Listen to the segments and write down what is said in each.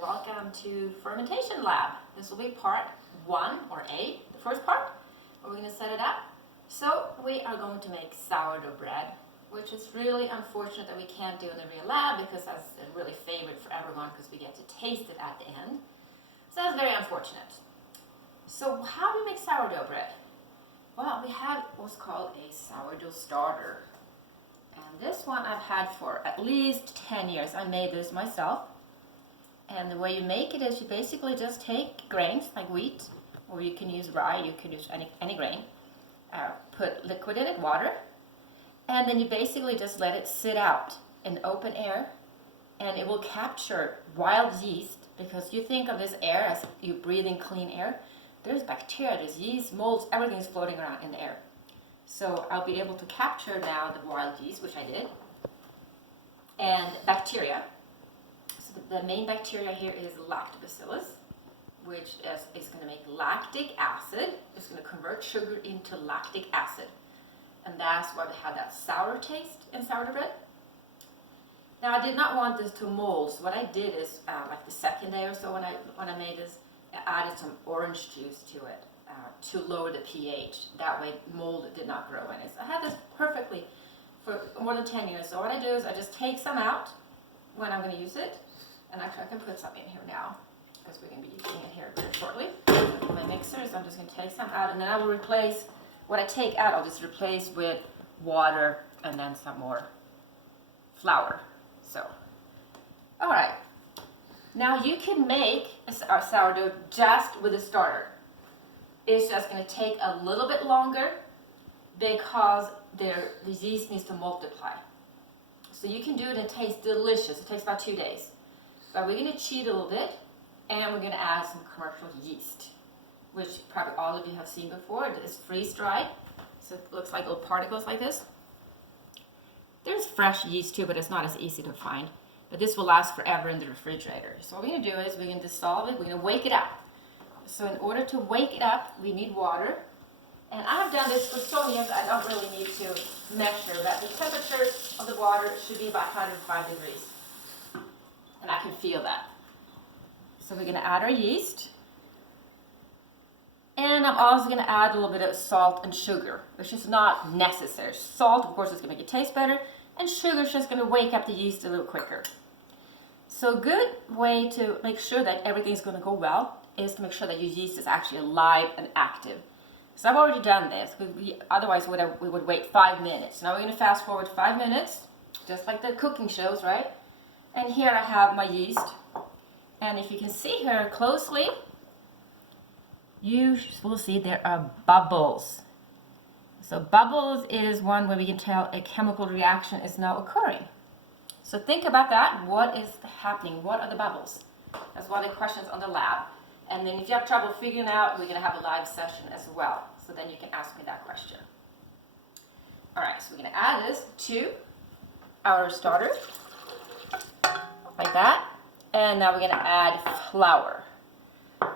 welcome to Fermentation Lab. This will be part 1 or A, the first part, where we're going to set it up. So we are going to make sourdough bread, which is really unfortunate that we can't do in the real lab because that's a really favorite for everyone because we get to taste it at the end. So that's very unfortunate. So how do we make sourdough bread? Well, we have what's called a sourdough starter. And this one I've had for at least 10 years. I made this myself. And the way you make it is you basically just take grains like wheat, or you can use rye, you can use any grain. Put liquid in it, water, and then you basically just let it sit out in open air, and it will capture wild yeast, because you think of this air as you breathing clean air. There's bacteria, there's yeast, molds, everything's floating around in the air. So I'll be able to capture now the wild yeast, which I did, and bacteria. So the main bacteria here is lactobacillus, which is going to make lactic acid. It's going to convert sugar into lactic acid. And that's why we have that sour taste in sourdough bread. Now I did not want this to mold, so what I did is, like the second day or so when I made this, I added some orange juice to it to lower the pH. That way mold did not grow in it. So I had this perfectly for more than 10 years. So what I do is I just take some out when I'm going to use it. And actually I can put some in here now, because we're going to be using it here very shortly. My mixers, I'm just going to take some out, and then I will replace, what I take out, I'll just replace with water and then some more flour. So, alright. Now you can make our sourdough just with a starter. It's just going to take a little bit longer because the yeast needs to multiply. So you can do it and it tastes delicious. It takes about 2 days. But we're going to cheat a little bit, and we're going to add some commercial yeast, which probably all of you have seen before. It is freeze-dried, so it looks like little particles like this. There's fresh yeast too, but it's not as easy to find. But this will last forever in the refrigerator. So what we're going to do is we're going to dissolve it, we're going to wake it up. So in order to wake it up, we need water. And I've done this for so many years, I don't really need to measure, but the temperature of the water should be about 105 degrees. And I can feel that. So we're going to add our yeast. And I'm also going to add a little bit of salt and sugar, which is not necessary. Salt, of course, is going to make it taste better. And sugar is just going to wake up the yeast a little quicker. So a good way to make sure that everything's going to go well is to make sure that your yeast is actually alive and active. So I've already done this, because otherwise we would wait 5 minutes. Now we're going to fast forward 5 minutes, just like the cooking shows, right? And here I have my yeast, and if you can see here closely, you will see there are bubbles. So bubbles is one where we can tell a chemical reaction is now occurring. So think about that. What is happening? What are the bubbles? That's one of the questions on the lab. And then if you have trouble figuring out, we're going to have a live session as well. So then you can ask me that question. All right, so we're going to add this to our starter. Like that. And now we're going to add flour.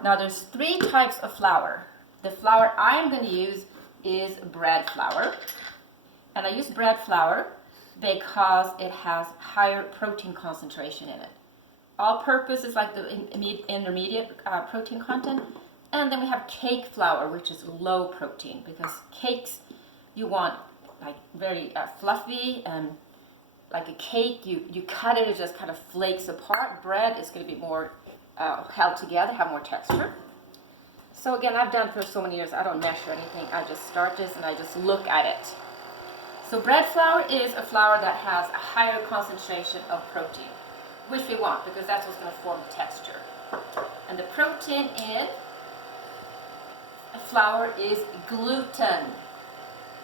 Now there's 3 types of flour. The flour I'm going to use is bread flour. And I use bread flour because it has higher protein concentration in it. All-purpose is like the intermediate protein content. And then we have cake flour, which is low protein, because cakes you want like very fluffy and like a cake, you cut it just kind of flakes apart. Bread is going to be more held together, have more texture. So again, I've done for so many years, I don't measure anything. I just start this and I just look at it. So bread flour is a flour that has a higher concentration of protein, which we want because that's what's going to form the texture. And the protein in flour is gluten.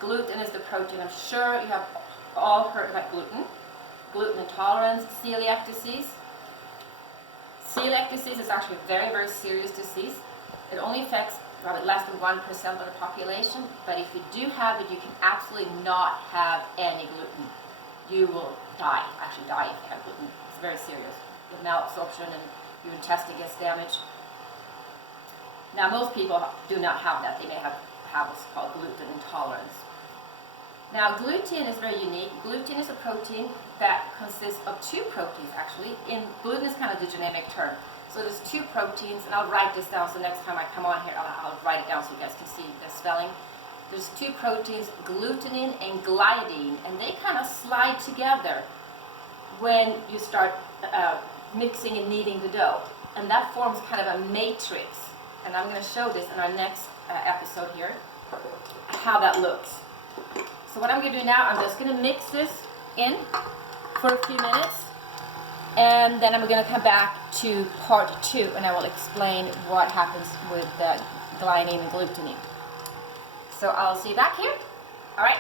Gluten is the protein. I'm sure you have all heard about gluten. Gluten intolerance, celiac disease. Celiac disease is actually a very, very serious disease. It only affects probably less than 1% of the population, but if you do have it, you can absolutely not have any gluten. You will die, actually die if you have gluten. It's very serious. With malabsorption and your intestine gets damaged. Now most people do not have that. They may have what's called gluten intolerance. Now gluten is very unique. Gluten is a protein that consists of 2 proteins actually. Gluten is kind of the generic term. So there's two proteins, and I'll write this down so next time I come on here, I'll write it down so you guys can see the spelling. There's two proteins, glutenin and gliadine, and they kind of slide together when you start mixing and kneading the dough. And that forms kind of a matrix. And I'm going to show this in our next episode here, how that looks. So what I'm going to do now, I'm just going to mix this in for a few minutes. And then I'm going to come back to part 2, and I will explain what happens with the gliadine and glutenin. So I'll see you back here. All right.